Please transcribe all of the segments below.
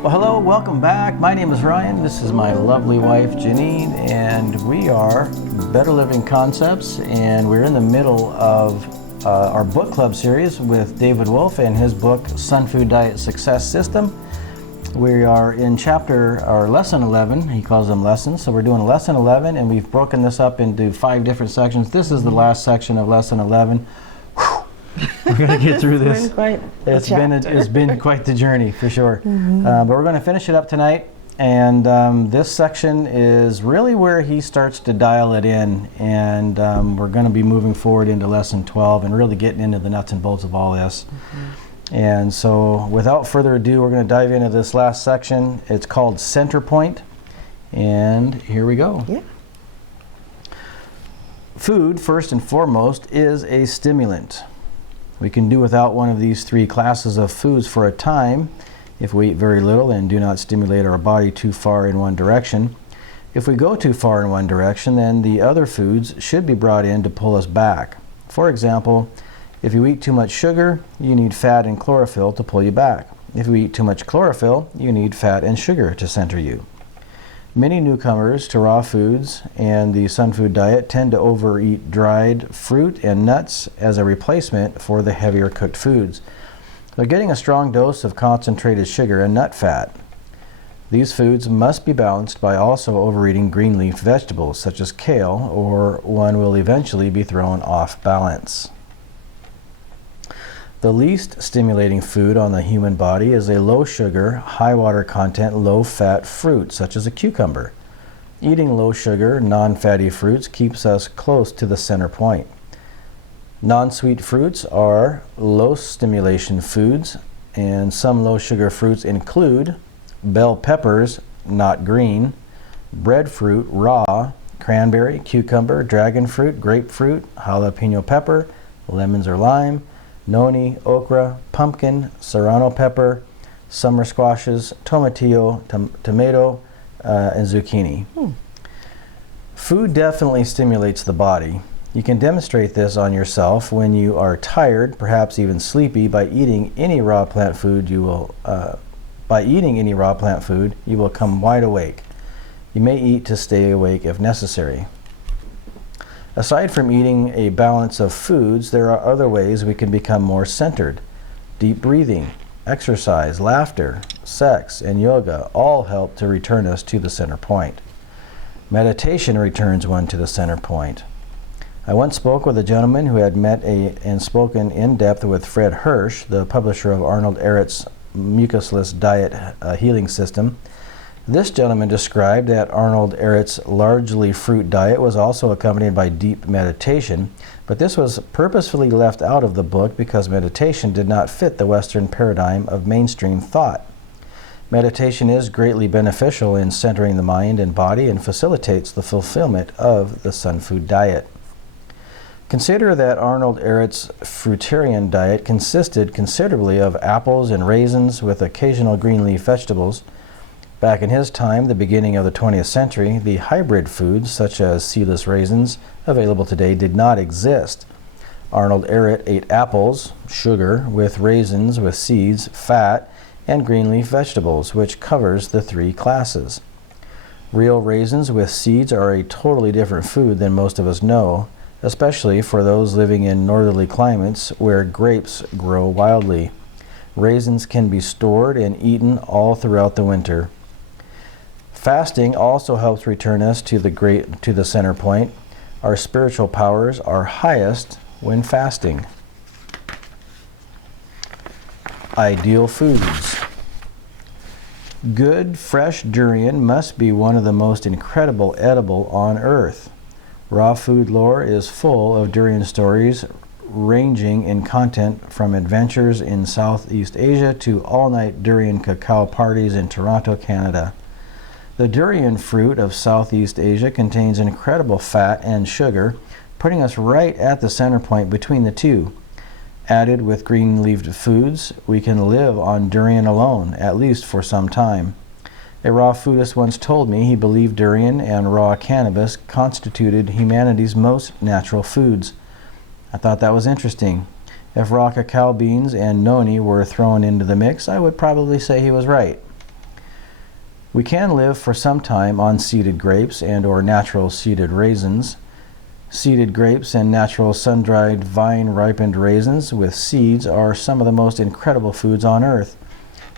Well, hello, welcome back. My name is Ryan. This is my lovely wife, Janine, and we are Better Living Concepts, and we're in the middle of our book club series with David Wolfe and his book, Sunfood Diet Success System. We are in lesson 11. He calls them lessons. So we're doing lesson 11, and we've broken this up into 5 different sections. This is the last section of lesson 11. We're going to get through this. It's been quite the journey, for sure. But we're going to finish it up tonight. And this section is really where he starts to dial it in. And we're going to be moving forward into lesson 12 and really getting into the nuts and bolts of all this. And so without further ado, we're going to dive into this last section. It's called Center Point. And here we go. Yeah. Food, first and foremost, is a stimulant. We can do without one of these 3 classes of foods for a time if we eat very little and do not stimulate our body too far in one direction. If we go too far in one direction, then the other foods should be brought in to pull us back. For example, if you eat too much sugar, you need fat and chlorophyll to pull you back. If you eat too much chlorophyll, you need fat and sugar to center you. Many newcomers to raw foods and the Sunfood diet tend to overeat dried fruit and nuts as a replacement for the heavier cooked foods. They're getting a strong dose of concentrated sugar and nut fat. These foods must be balanced by also overeating green leaf vegetables such as kale, or one will eventually be thrown off balance. The least stimulating food on the human body is a low-sugar, high-water content, low-fat fruit, such as a cucumber. Eating low-sugar, non-fatty fruits keeps us close to the center point. Non-sweet fruits are low-stimulation foods, and some low-sugar fruits include bell peppers, not green, breadfruit, raw, cranberry, cucumber, dragon fruit, grapefruit, jalapeno pepper, lemons or lime, noni, okra, pumpkin, serrano pepper, summer squashes, tomatillo, tomato, and zucchini. Food definitely stimulates the body. You can demonstrate this on yourself when you are tired, perhaps even sleepy. By eating any raw plant food, you will come wide awake. You may eat to stay awake if necessary. Aside from eating a balance of foods, there are other ways we can become more centered. Deep breathing, exercise, laughter, sex, and yoga all help to return us to the center point. Meditation returns one to the center point. I once spoke with a gentleman who had met and spoken in depth with Fred Hirsch, the publisher of Arnold Ehret's Mucusless Diet Healing System. This gentleman described that Arnold Ehret's largely fruit diet was also accompanied by deep meditation, but this was purposefully left out of the book because meditation did not fit the Western paradigm of mainstream thought. Meditation is greatly beneficial in centering the mind and body and facilitates the fulfillment of the Sunfood diet. Consider that Arnold Ehret's Fruitarian diet consisted considerably of apples and raisins with occasional green leaf vegetables. Back in his time, the beginning of the 20th century, the hybrid foods, such as seedless raisins, available today did not exist. Arnold Ehret ate apples, sugar, with raisins, with seeds, fat, and green leaf vegetables, which covers the 3 classes. Real raisins with seeds are a totally different food than most of us know, especially for those living in northerly climates where grapes grow wildly. Raisins can be stored and eaten all throughout the winter. Fasting also helps return us to the center point. Our spiritual powers are highest when fasting. Ideal foods. Good, fresh durian must be one of the most incredible edible on earth. Raw food lore is full of durian stories ranging in content from adventures in Southeast Asia to all-night durian cacao parties in Toronto, Canada. The durian fruit of Southeast Asia contains incredible fat and sugar, putting us right at the center point between the two. Added with green-leafed foods, we can live on durian alone, at least for some time. A raw foodist once told me he believed durian and raw cannabis constituted humanity's most natural foods. I thought that was interesting. If raw cacao beans and noni were thrown into the mix, I would probably say he was right. We can live for some time on seeded grapes and or natural seeded raisins. Seeded grapes and natural sun-dried vine-ripened raisins with seeds are some of the most incredible foods on earth.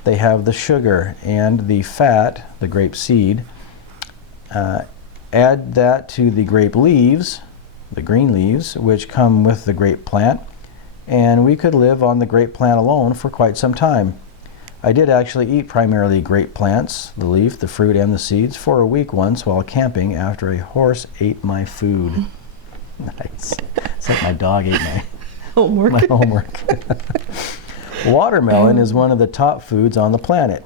They have the sugar and the fat, the grape seed. Add that to the grape leaves, the green leaves, which come with the grape plant, and we could live on the grape plant alone for quite some time. I did actually eat primarily grape plants, the leaf, the fruit, and the seeds for a week once while camping after a horse ate my food. Nice. It's like my dog ate my Homework. my homework. Watermelon is one of the top foods on the planet.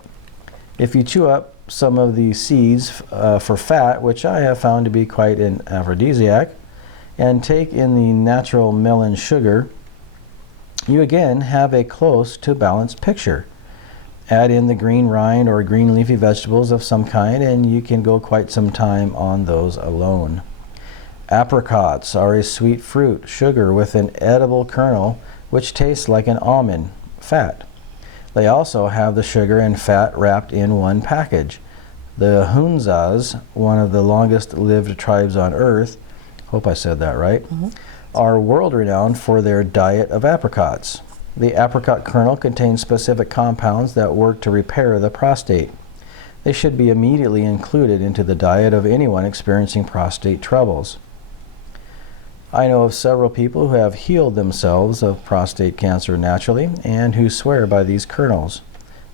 If you chew up some of the seeds for fat, which I have found to be quite an aphrodisiac, and take in the natural melon sugar, you again have a close to balanced picture. Add in the green rind or green leafy vegetables of some kind, and you can go quite some time on those alone. Apricots are a sweet fruit, sugar with an edible kernel, which tastes like an almond, fat. They also have the sugar and fat wrapped in one package. The Hunzas, one of the longest-lived tribes on Earth, hope I said that right, are world-renowned for their diet of apricots. The apricot kernel contains specific compounds that work to repair the prostate. They should be immediately included into the diet of anyone experiencing prostate troubles. I know of several people who have healed themselves of prostate cancer naturally and who swear by these kernels.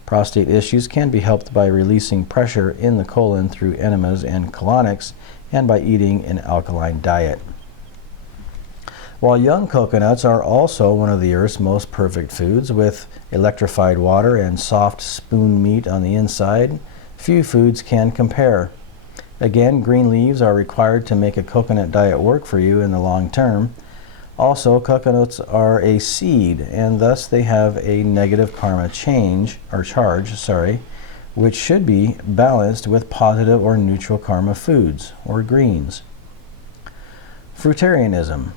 Prostate issues can be helped by releasing pressure in the colon through enemas and colonics and by eating an alkaline diet. While young coconuts are also one of the Earth's most perfect foods, with electrified water and soft spoon meat on the inside, few foods can compare. Again, green leaves are required to make a coconut diet work for you in the long term. Also, coconuts are a seed, and thus they have a negative karma charge, which should be balanced with positive or neutral karma foods, or greens. Fruitarianism.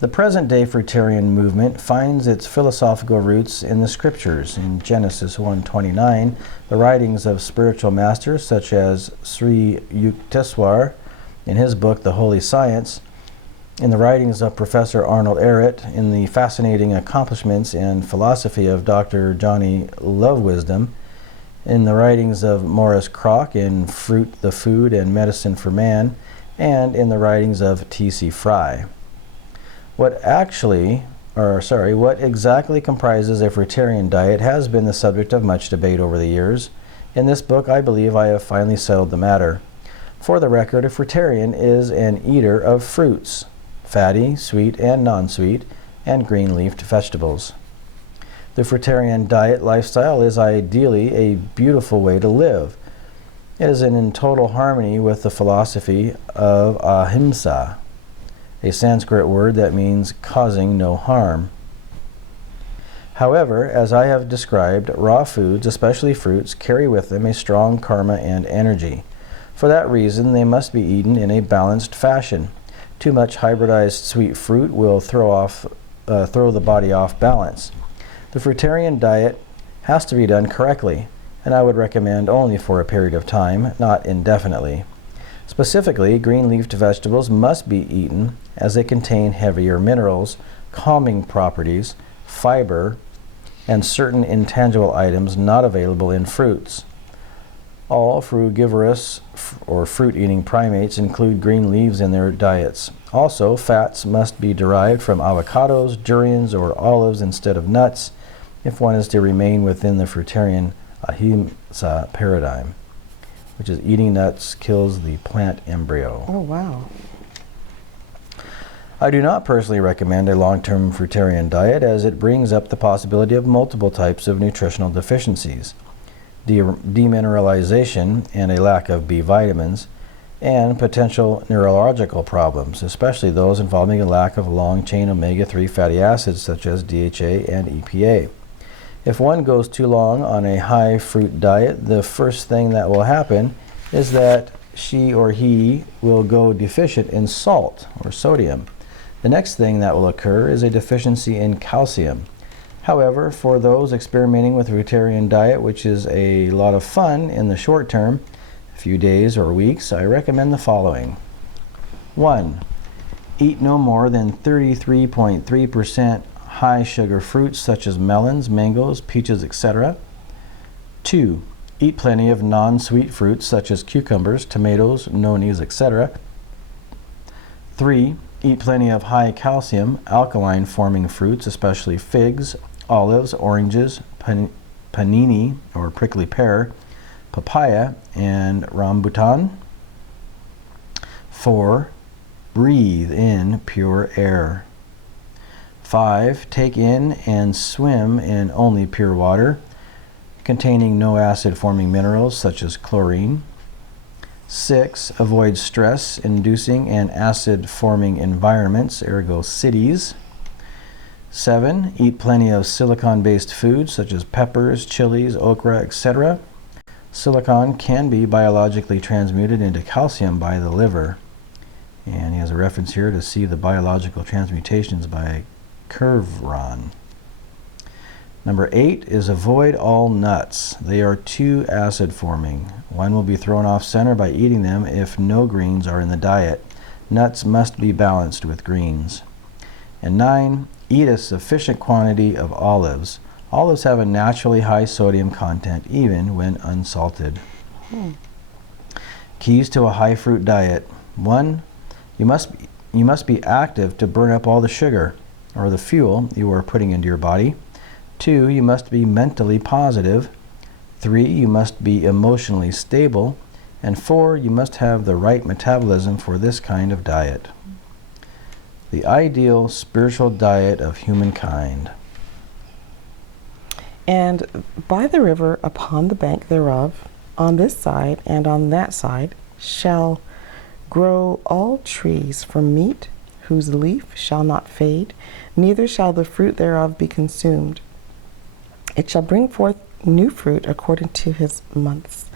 The present-day Fruitarian movement finds its philosophical roots in the scriptures. In Genesis 1:29, the writings of spiritual masters such as Sri Yukteswar in his book The Holy Science, in the writings of Professor Arnold Ehret, in the fascinating accomplishments and philosophy of Dr. Johnny Lovewisdom, in the writings of Morris Kroc in Fruit, the Food and Medicine for Man, and in the writings of T.C. Fry. What exactly comprises a fruitarian diet has been the subject of much debate over the years. In this book, I believe I have finally settled the matter. For the record, a fruitarian is an eater of fruits, fatty, sweet, and non-sweet, and green-leafed vegetables. The fruitarian diet lifestyle is ideally a beautiful way to live. It is in total harmony with the philosophy of ahimsa, a Sanskrit word that means causing no harm. However, as I have described, raw foods, especially fruits, carry with them a strong karma and energy. For that reason, they must be eaten in a balanced fashion. Too much hybridized sweet fruit will throw the body off balance. The fruitarian diet has to be done correctly, and I would recommend only for a period of time, not indefinitely. Specifically, green-leafed vegetables must be eaten as they contain heavier minerals, calming properties, fiber, and certain intangible items not available in fruits. All frugivorous or fruit-eating primates include green leaves in their diets. Also, fats must be derived from avocados, durians, or olives instead of nuts if one is to remain within the fruitarian ahimsa paradigm, which is eating nuts kills the plant embryo. Oh, wow. I do not personally recommend a long-term fruitarian diet as it brings up the possibility of multiple types of nutritional deficiencies, demineralization and a lack of B vitamins, and potential neurological problems, especially those involving a lack of long-chain omega-3 fatty acids such as DHA and EPA. If one goes too long on a high fruit diet, the first thing that will happen is that she or he will go deficient in salt or sodium. The next thing that will occur is a deficiency in calcium. However, for those experimenting with a fruitarian diet, which is a lot of fun in the short term, few days or weeks, I recommend the following. 1. Eat no more than 33.3% high sugar fruits such as melons, mangoes, peaches, etc. 2. Eat plenty of non-sweet fruits such as cucumbers, tomatoes, nonis, etc. 3. Eat plenty of high calcium, alkaline forming fruits, especially figs, olives, oranges, panini or prickly pear, papaya, and rambutan. 4. Breathe in pure air. 5. Take in and swim in only pure water, containing no acid-forming minerals such as chlorine. 6. Avoid stress-inducing and acid-forming environments, ergo cities. 7. Eat plenty of silicon-based foods such as peppers, chilies, okra, etc. Silicon can be biologically transmuted into calcium by the liver. And he has a reference here to see the biological transmutations by Curveron. Number 8 is avoid all nuts. They are too acid-forming. One will be thrown off center by eating them if no greens are in the diet. Nuts must be balanced with greens. And 9, eat a sufficient quantity of olives. Olives have a naturally high sodium content even when unsalted. Keys to a high fruit diet. 1. You must be active to burn up all the sugar or the fuel you are putting into your body. 2. You must be mentally positive. 3. You must be emotionally stable. And 4. You must have the right metabolism for this kind of diet. The ideal spiritual diet of humankind. And by the river upon the bank thereof, on this side and on that side, shall grow all trees for meat, whose leaf shall not fade, neither shall the fruit thereof be consumed. It shall bring forth new fruit according to his months,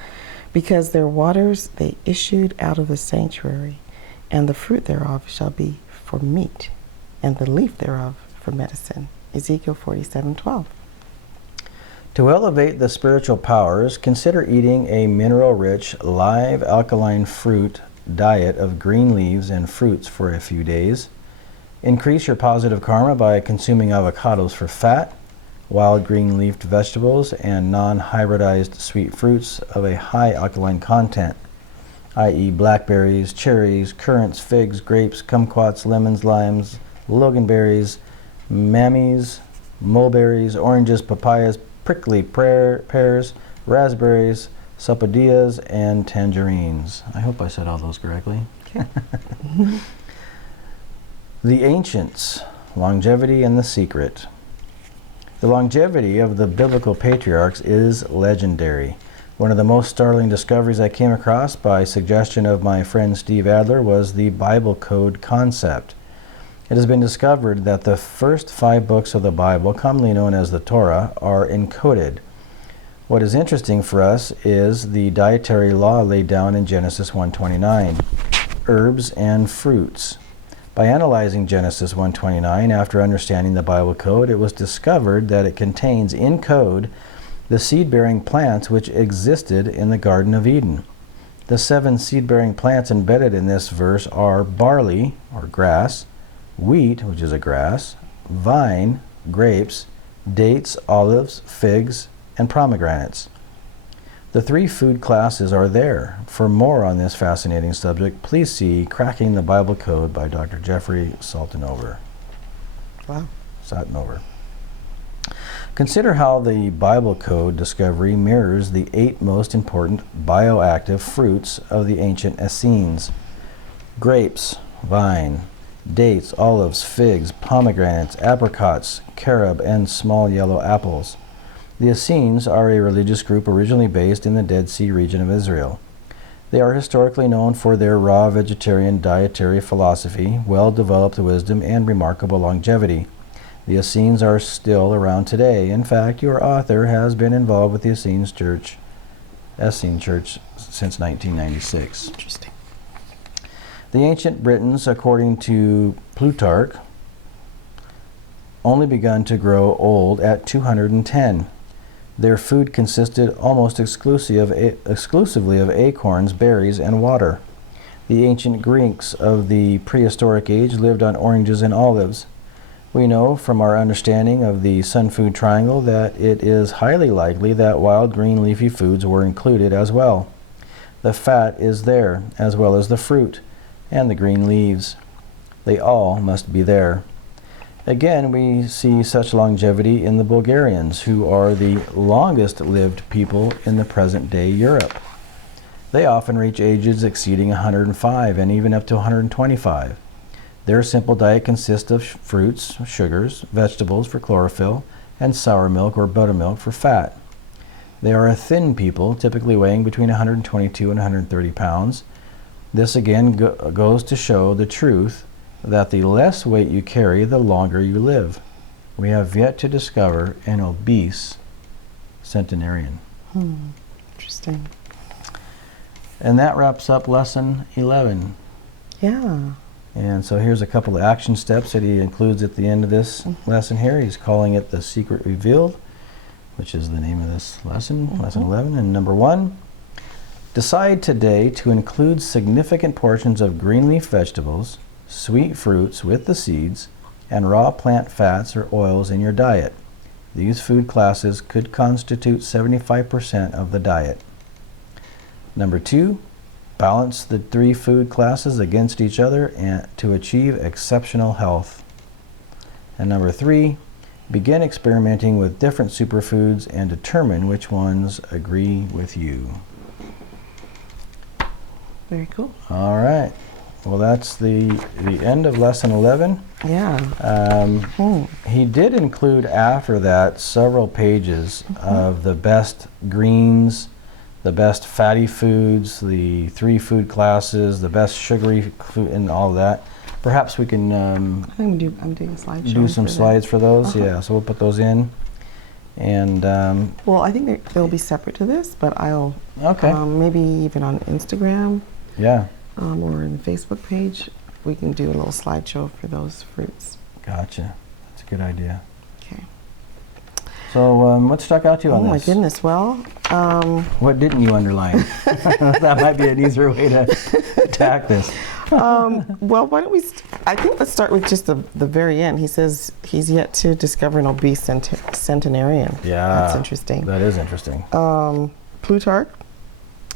because their waters they issued out of the sanctuary, and the fruit thereof shall be for meat, and the leaf thereof for medicine. Ezekiel 47:12. To elevate the spiritual powers, consider eating a mineral-rich, live alkaline fruit diet of green leaves and fruits for a few days. Increase your positive karma by consuming avocados for fat, wild green leafed vegetables, and non-hybridized sweet fruits of a high alkaline content, i.e. blackberries, cherries, currants, figs, grapes, kumquats, lemons, limes, loganberries, mammies, mulberries, oranges, papayas, prickly pears, raspberries, sapodillas, and tangerines. I hope I said all those correctly. Okay. The ancients, longevity and the secret. The longevity of the biblical patriarchs is legendary. One of the most startling discoveries I came across by suggestion of my friend Steve Adler was the Bible code concept. It has been discovered that the first 5 books of the Bible, commonly known as the Torah, are encoded. What is interesting for us is the dietary law laid down in Genesis 1:29, herbs and fruits. By analyzing Genesis 1:29 after understanding the Bible code, it was discovered that it contains in code the seed-bearing plants which existed in the Garden of Eden. The 7 seed-bearing plants embedded in this verse are barley, or grass, wheat, which is a grass, vine, grapes, dates, olives, figs, and pomegranates. The 3 food classes are there. For more on this fascinating subject, please see Cracking the Bible Code by Dr. Jeffrey Saltenover. Wow. Satinover. Consider how the Bible code discovery mirrors the 8 most important bioactive fruits of the ancient Essenes: grapes, vine, dates, olives, figs, pomegranates, apricots, carob, and small yellow apples. The Essenes are a religious group originally based in the Dead Sea region of Israel. They are historically known for their raw vegetarian dietary philosophy, well-developed wisdom, and remarkable longevity. The Essenes are still around today. In fact, your author has been involved with the Essene Church since 1996. Interesting. The ancient Britons, according to Plutarch, only begun to grow old at 210. Their food consisted almost exclusively of acorns, berries, and water. The ancient Greeks of the prehistoric age lived on oranges and olives. We know from our understanding of the Sunfood Triangle that it is highly likely that wild green leafy foods were included as well. The fat is there, as well as the fruit and the green leaves. They all must be there. Again, we see such longevity in the Bulgarians, who are the longest lived people in the present-day Europe. They often reach ages exceeding 105 and even up to 125. Their simple diet consists of fruits, sugars, vegetables for chlorophyll, and sour milk or buttermilk for fat. They are a thin people, typically weighing between 122 and 130 pounds. This again goes to show the truth that the less weight you carry, the longer you live. We have yet to discover an obese centenarian. Interesting. And that wraps up lesson 11. Yeah. And so here's a couple of action steps that he includes at the end of this lesson here. He's calling it The Secret Revealed, which is the name of this lesson, lesson 11. And number 1, decide today to include significant portions of green leaf vegetables, sweet fruits with the seeds, and raw plant fats or oils in your diet. These food classes could constitute 75% of the diet. Number 2, balance the 3 food classes against each other and to achieve exceptional health. And number 3, begin experimenting with different superfoods and determine which ones agree with you. Very cool. All right. Well, that's the end of lesson 11. Yeah. He did include after that several pages of the best greens, the best fatty foods, the 3 food classes, the best sugary food, and all of that. Perhaps we can I'm doing a slideshow. do some slides for those. Yeah, so we'll put those in. And well, I think they'll be separate to this, but I'll maybe even on Instagram. Yeah. Or in the Facebook page, we can do a little slideshow for those fruits. Gotcha. That's a good idea. Okay. So what stuck out to you on this? Oh my goodness, well. What didn't you underline? That might be an easier way to attack this. Well, why don't we, I think let's start with just the very end. He says he's yet to discover an obese centenarian. Yeah. That's interesting. That is interesting. Plutarch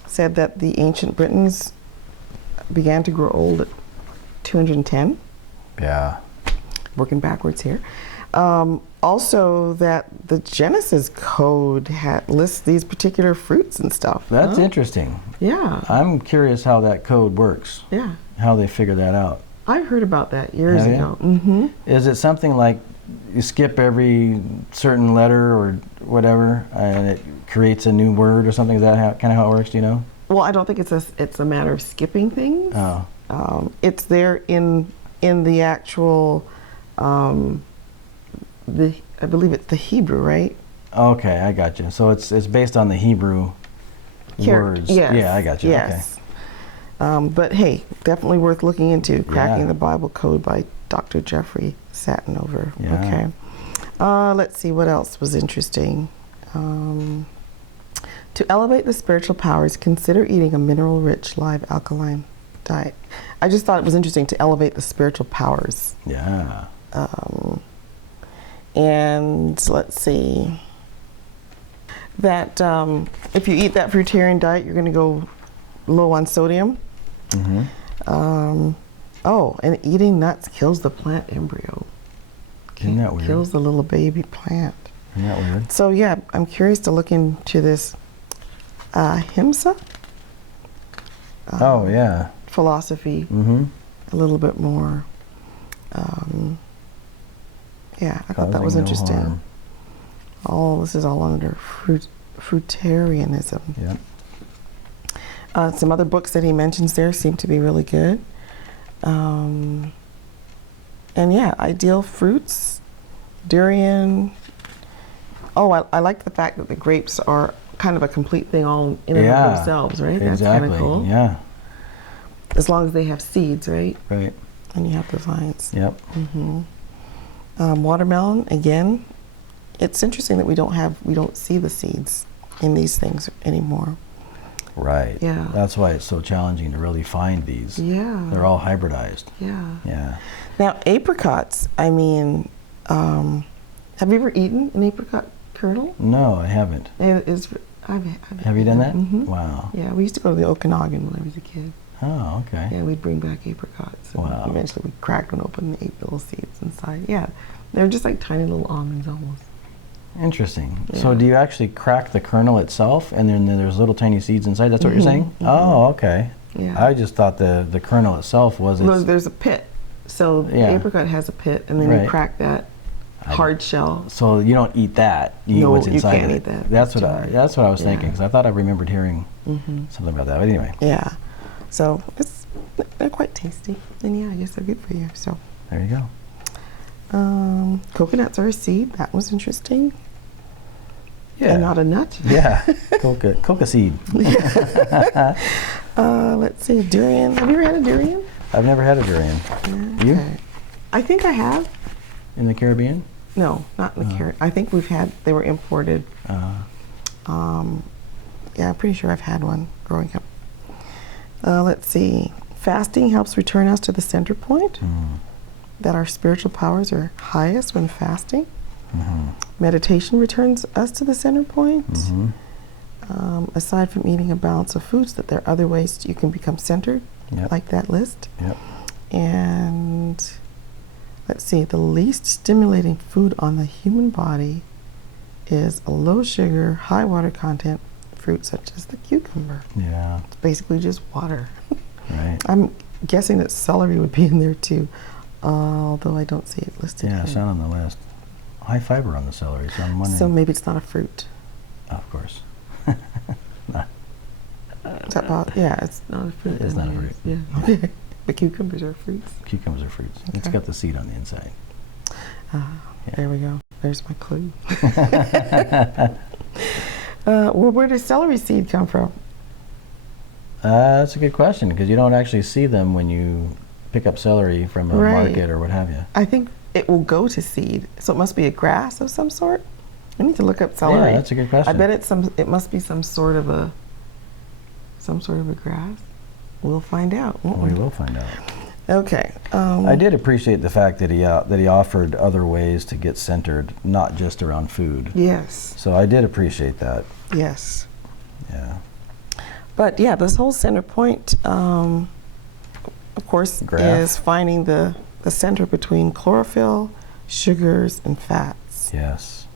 said that the ancient Britons began to grow old at 210. Yeah. Working backwards here. Also, that the Genesis code lists these particular fruits and stuff. That's interesting. Yeah. I'm curious how that code works. Yeah. How they figure that out. I heard about that years Have ago. you? Mm-hmm. Is it something like you skip every certain letter or whatever, and it creates a new word or something? Is that kind of how it works? Do you know? Well, I don't think it's a matter of skipping things. Oh. It's there in the actual. I believe it's the Hebrew, right? Okay, I got you. So it's based on the Hebrew words. Yes. Yeah, I got you. Yes. Okay. But hey, definitely worth looking into. Cracking the Bible Code by Dr. Jeffrey Satinover. Yeah. Okay. Let's see what else was interesting. To elevate the spiritual powers, consider eating a mineral-rich, live, alkaline diet. I just thought it was interesting to elevate the spiritual powers. Yeah. And let's see, that if you eat that fruitarian diet, you're going to go low on sodium. Mm-hmm. And eating nuts kills the plant embryo. Isn't that weird? Kills the little baby plant. Isn't that weird? So yeah, I'm curious to look into this Himsa. Oh yeah. Philosophy. Mm-hmm. A little bit more. Yeah, I thought that was interesting. This is all under fruitarianism. Yeah. Some other books that he mentions there seem to be really good. And yeah, ideal fruits, durian. Oh, I like the fact that the grapes are kind of a complete thing all in and of themselves, right? Exactly. That's kind of cool. Yeah. As long as they have seeds, right? Right. And you have the vines. Yep. Mm-hmm. Watermelon, again, it's interesting that we don't see the seeds in these things anymore. Right. Yeah. That's why it's so challenging to really find these. Yeah. They're all hybridized. Yeah. Yeah. Now, apricots, I mean, have you ever eaten an apricot kernel? No, I haven't. I've Have you done that? Mm-hmm. Wow. Yeah, we used to go to the Okanagan when I was a kid. Oh, okay. Yeah, we'd bring back apricots. And Wow. eventually we cracked one open and ate little seeds inside. Yeah, they're just like tiny little almonds almost. Interesting. Yeah. So do you actually crack the kernel itself and then there's little tiny seeds inside? That's what you're saying? Mm-hmm. Oh, okay. Yeah. I just thought the kernel itself was Well, there's a pit. So the Yeah. apricot has a pit, and then Right. you crack that hard shell. So you don't eat that. You eat No, what's you inside can't of it. eat that. That's what That's I was Yeah. thinking, because I thought I remembered hearing Mm-hmm. something about that. But anyway, Yeah. So they're quite tasty, and yeah, I guess they're good for you. So there you go. coconuts are a seed. That was interesting. Yeah. And not a nut. Yeah. Coca seed. Let's see, durian. Have you ever had a durian? I've never had a durian. You? Okay. I think I have. In the Caribbean? No, not in the Caribbean. I think they were imported. Yeah, I'm pretty sure I've had one growing up. Let's see. Fasting helps return us to the center point, that our spiritual powers are highest when fasting. Mm-hmm. Meditation returns us to the center point. Mm-hmm. Aside from eating a balance of foods, that there are other ways you can become centered, Yep. like that list. Yep. And let's see, the least stimulating food on the human body is a low sugar, high water content fruit such as the cucumber. Yeah. It's basically just water. Right. I'm guessing that celery would be in there too, although I don't see it listed Yeah, here. it's not on the list. High fiber on the celery, so I'm wondering. So maybe it's not a fruit. Of course. Yeah, it's not a fruit. It's not a anyways. fruit. Yeah. Okay. The cucumbers are fruits. Cucumbers are fruits. It's Okay. got the seed on the inside. Yeah. There we go. There's my clue. Where does celery seed come from? That's a good question, because you don't actually see them when you pick up celery from a Right. market or what have you. I think it will go to seed, so it must be a grass of some sort. I need to look up celery. Yeah, that's a good question. I bet it must be some sort of a grass. We'll find out, won't We we? will find out. Okay. I did appreciate the fact that he offered other ways to get centered, not just around food. Yes. So I did appreciate that. Yes. Yeah. But yeah, this whole center point, of course, Graph. is finding the center between chlorophyll, sugars, and fats. Yes.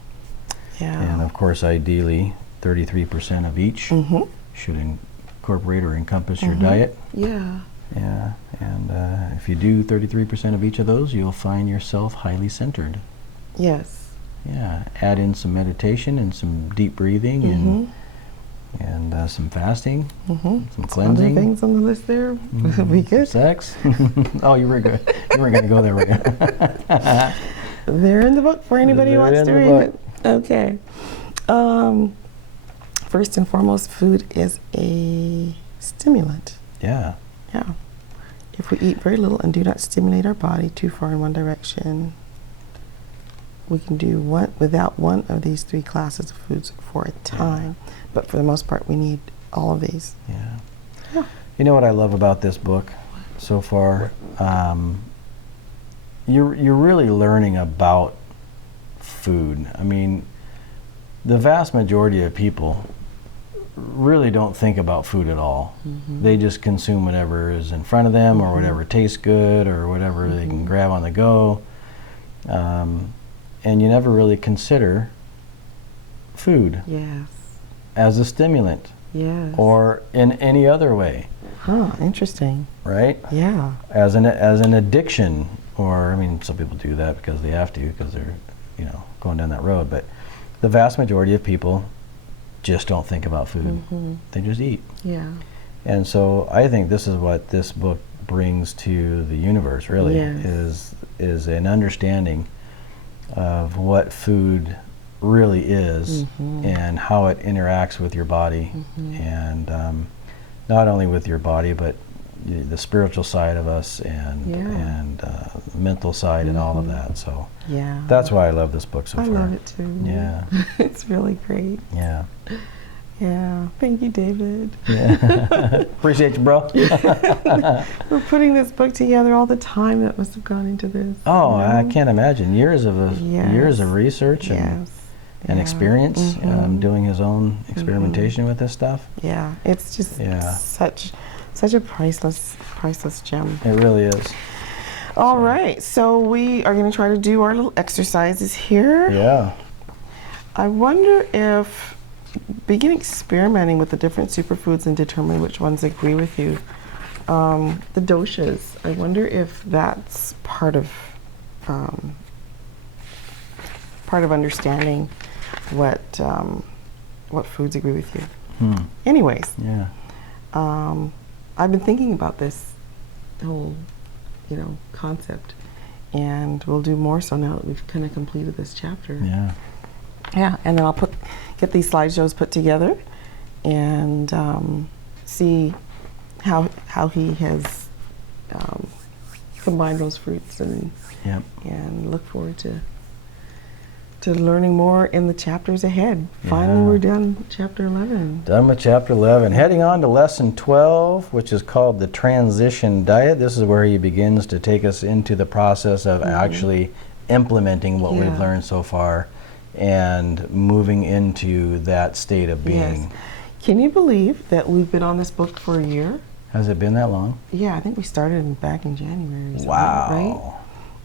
Yeah. And of course, ideally, 33% of each Mm-hmm. should incorporate or encompass your diet. Yeah. Yeah. And if you do 33% of each of those, you'll find yourself highly centered. Yes. Yeah. Add in some meditation and some deep breathing and some fasting, some Other cleansing. things on the list there would be good. Sex. Oh, you were good. You weren't going to go there, were you? They're in the book for anybody who They're wants in to the read book. it. Okay. First and foremost, food is a stimulant. Yeah. Yeah. If we eat very little and do not stimulate our body too far in one direction, we can do without one of these three classes of foods for a time. But for the most part, we need all of these. Yeah. Yeah. You know what I love about this book so far? You're really learning about food. I mean, the vast majority of people really don't think about food at all. They just consume whatever is in front of them or whatever tastes good or whatever they can grab on the go. And you never really consider food Yes. as a stimulant Yes. or in any other way, Huh, interesting. right? Yeah. As an addiction, or I mean, some people do that because they have to, because they're, going down that road. But the vast majority of people just don't think about food; they just eat. Yeah. And so I think this is what this book brings to the universe. Really, Yes. is an understanding of what food really is and how it interacts with your body, and not only with your body, but the spiritual side of us and mental side and all of that. So Yeah. that's why I love this book so I far. love it too. Yeah. It's really great. Yeah. Yeah. Thank you, David. Yeah. Appreciate you, bro. For putting this book together, all the time that must have gone into this. Oh, you know? I can't imagine years of Yes. research and experience, doing his own experimentation with this stuff. Yeah, it's just such a priceless gem. It really is. All right, so we are going to try to do our little exercises here. Yeah. I wonder if begin experimenting with the different superfoods and determine which ones agree with you. The doshas, I wonder if that's part of understanding what foods agree with you. Anyways, Yeah. I've been thinking about this whole, concept, and we'll do more so now that we've kind of completed this chapter. Yeah. Yeah, and then I'll get these slideshows put together, and see how he has combined those fruits, and Yep. and look forward to learning more in the chapters ahead. Yeah. Finally, we're done with chapter 11. Done with chapter 11. Heading on to lesson 12, which is called the transition diet. This is where he begins to take us into the process of actually implementing what we've learned so far and moving into that state of being. Yes. Can you believe that we've been on this book for a year? Has it been that long? Yeah, I think we started back in January. Or something, Wow. Right?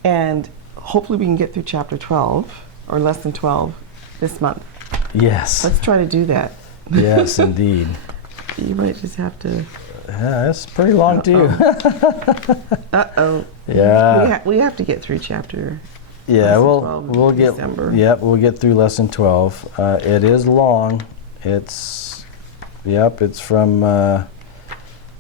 And hopefully we can get through chapter 12 or lesson 12 this month. Yes. Let's try to do that. Yes, indeed. You might just have to. Yeah, that's pretty long too. Uh-oh. Yeah. We have to get through chapter. Yeah, lesson 12 we'll in get. December. Yep, we'll get through lesson 12. It is long. It's from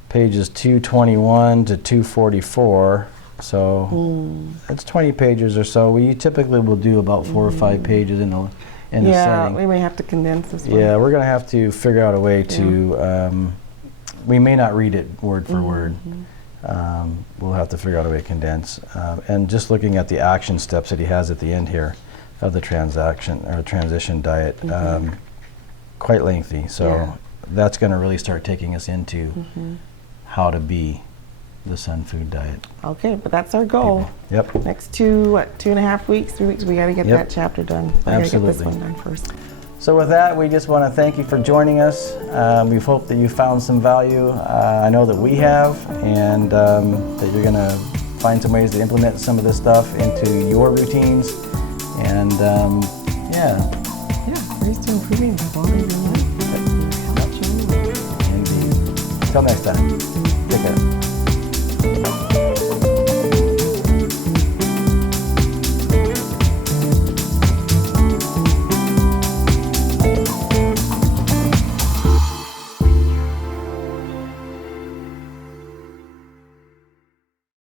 pages 221 to 244. So it's 20 pages or so. We typically will do about 4 or 5 pages in the setting. We may have to condense this one. Yeah, we're going to have to figure out a way to. We may not read it word for word. We'll have to figure out a way to condense. And just looking at the action steps that he has at the end here of the transition diet, quite lengthy. So that's going to really start taking us into how to be the Sunfood Diet. Okay, but that's our goal. Yep. Next 2.5 weeks, 3 weeks, we got to get that chapter done. I got to get this one done first. So with that, we just want to thank you for joining us. We hope that you found some value. I know that we have, and that you're going to find some ways to implement some of this stuff into your routines. And ways to improving the quality of your life. Indeed. Until next time, take care.